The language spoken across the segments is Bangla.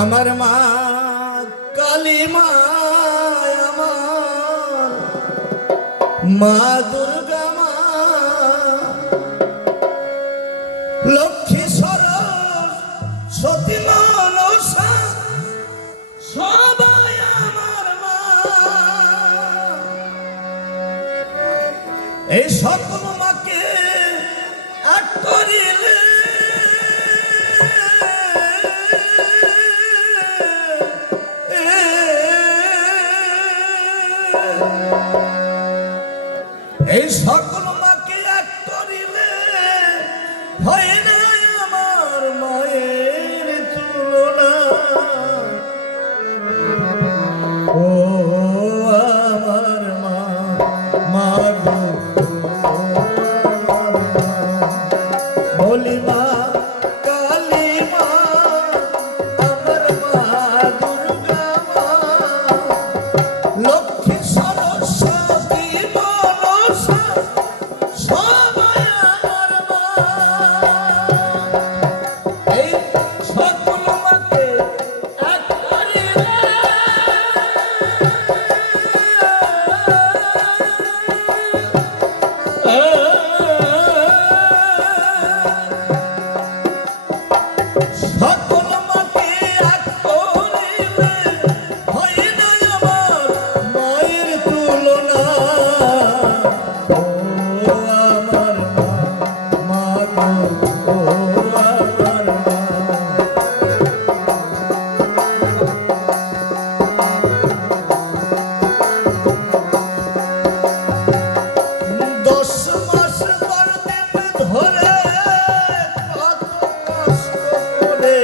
আমার মা কালী মা, আমার মা দুর্গা মা, লক্ষ্মী সরস্বতী মনসা, সবাই আমার মা। এই সকল মাকে এক করিলে এই সকল মাকে এক করিলে হয় না আমার মায়ের তুলনা। ও আমার মা, মা গো বলি মা কালী মা, আমার মা দুর্গা মা, লক্ষ্মী সরস্বতী মনসা, সবাই আমার মা। এই সকল মাকে এক করিলে সকল মাকে এক করিলে হয় না আমার মায়ের তুলনা। ও আমার মা, মা গো, ও আমার মা। 10 মাস গর্ভে ধরে কত কষ্ট করে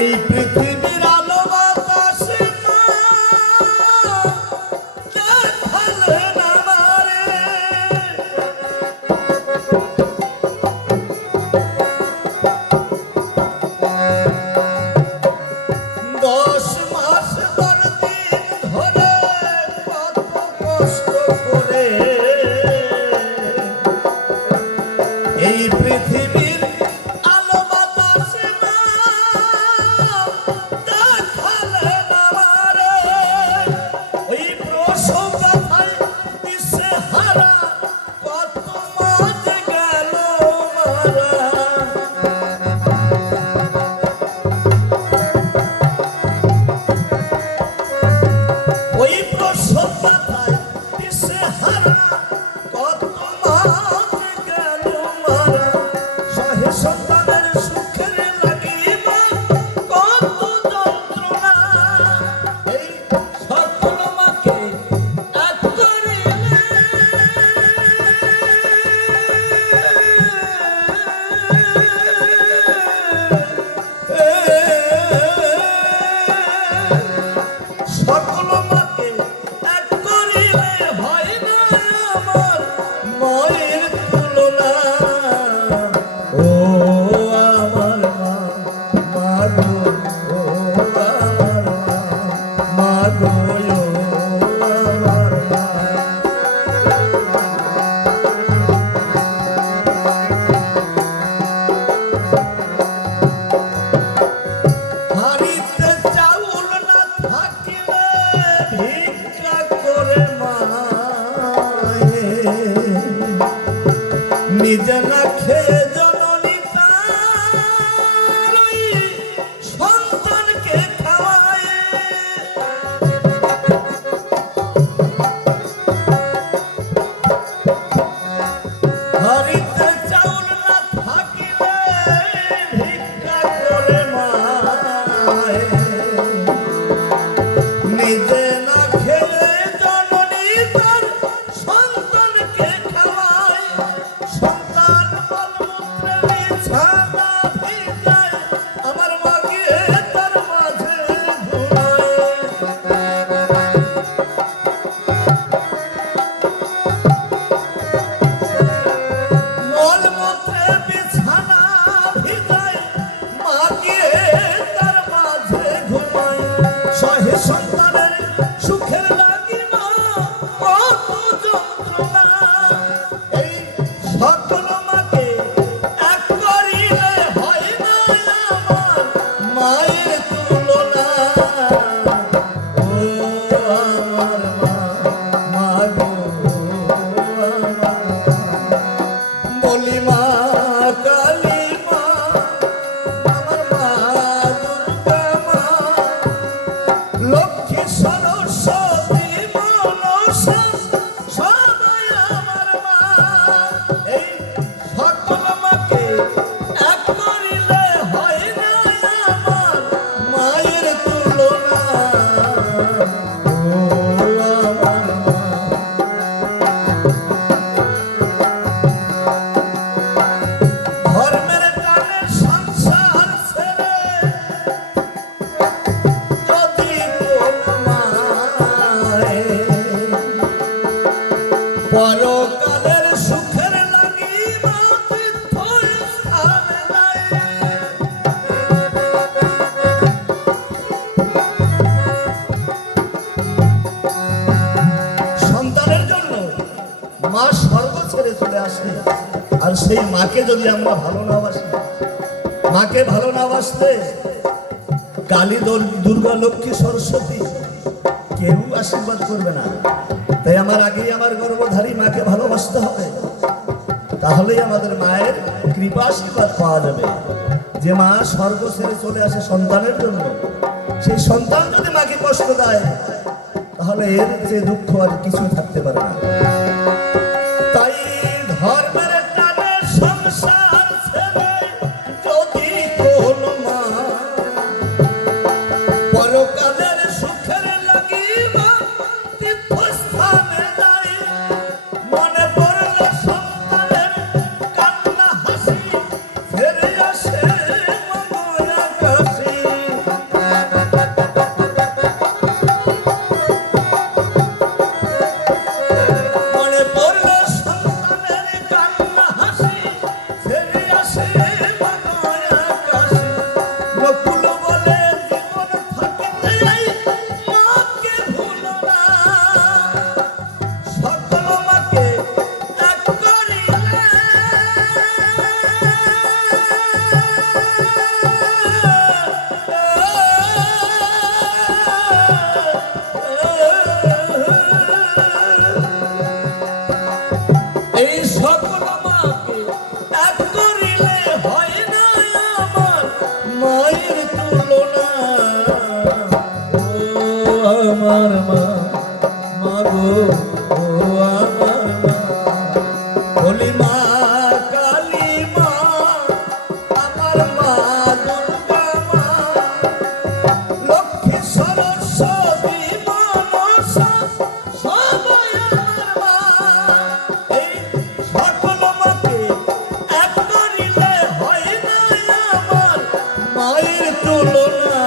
এই পৃথিবীর আলো বাতাসে মা দেখালেন আমারে। 10 মাস গর্ভে ধরে কত কষ্ট করে এই পৃথিবীর আলো বাতাসে মা দেখালেন আমারে। ওই প্রসব ব্যথায় দিশেহারা কত মা যে গেল মারা। ওই প্রসব ব্যথায় দিশেহারা কত মা যে গেল মারা। সহে সন্তানের সুখের লাগি মা কত যন্ত্রণা। এই সকল মাকে এক করিলে সকল মাকে এক করিলে হয় না আমার মায়ের তুলনা। ও আমার মা, মা গো, ও আমার মা, মা গো, ও আমার মা। হাড়িতে চাউল না থাকিলে ভিক্ষা করে মায়ে, নিজে না খেয়ে জননী তার ওই সন্তানকে খাওয়ায়। হাড়িতে চাউল না থাকিলে ভিক্ষা করে মায়ে, নিজে না খেলে জননী তার সন্তানকে খাওয়ায়। সন্তান মলমূত্রে বিছানা ভিজায়, আমার মাকে তার মাঝে ঘুমায়। বলি মা কালী মা, আমার মা দুর্গা মা, লক্ষ্মী সরস্বতী মনসা সবাই আমার মা। এই সকল মাকে এক করিলে হয় না আমার মায়ের তুলনা। ধর্মের টানে সংসার ছেড়ে যদি কোনো মায়ে পরকালের সুখের লাগি মা তীর্থস্থানে যায়। সন্তানের জন্য মা স্বর্গ ছেড়ে চলে আসে, আর সেই মাকে যদি আমরা ভালো না বাসি, মাকে ভালো না বাসলে কালী দুর্গা লক্ষ্মী সরস্বতী কেউ আশীর্বাদ করবে না। তাই আমার আগেই আমার গর্ভধারী মাকে ভালোবাসতে হবে, তাহলেই আমাদের মায়ের কৃপা আশীর্বাদ পাওয়া যাবে। যে মা স্বর্গ ছেড়ে চলে আসে সন্তানের জন্য, সেই সন্তান যদি মাকে কষ্ট দেয় তাহলে এর যে দুঃখ আর কিছু থাকতে পারে না। তাই ধর্মের টানে সংসার ছেড়ে যদি কোনো মা পরকালের সুখের লাগি মা তীর্থস্থানে যায়, মনে পড়লে সন্তানের কান্না হাসি ফিরে আসে মনের কাছে। মনে পড়লে সন্তানের কান্না হাসি ফিরে আসে মনের কাছে। নকুল বলে জীবন থাকিতে মাকে ভুলো না, সকল মাকে এক করিলে এই সকল মাকে এক করিলে হয় না আমার মায়ের তুলনা। ও আমার মা, মা গো, ও আমার মা, বলি মা কালী মা, আমার মা দুর্গা মা, লক্ষ্মী সরস্বতী মনসা সবাই আমার মা। এই সকল মাকে এক করিলে হয় না আমার মায়ের তুলনা।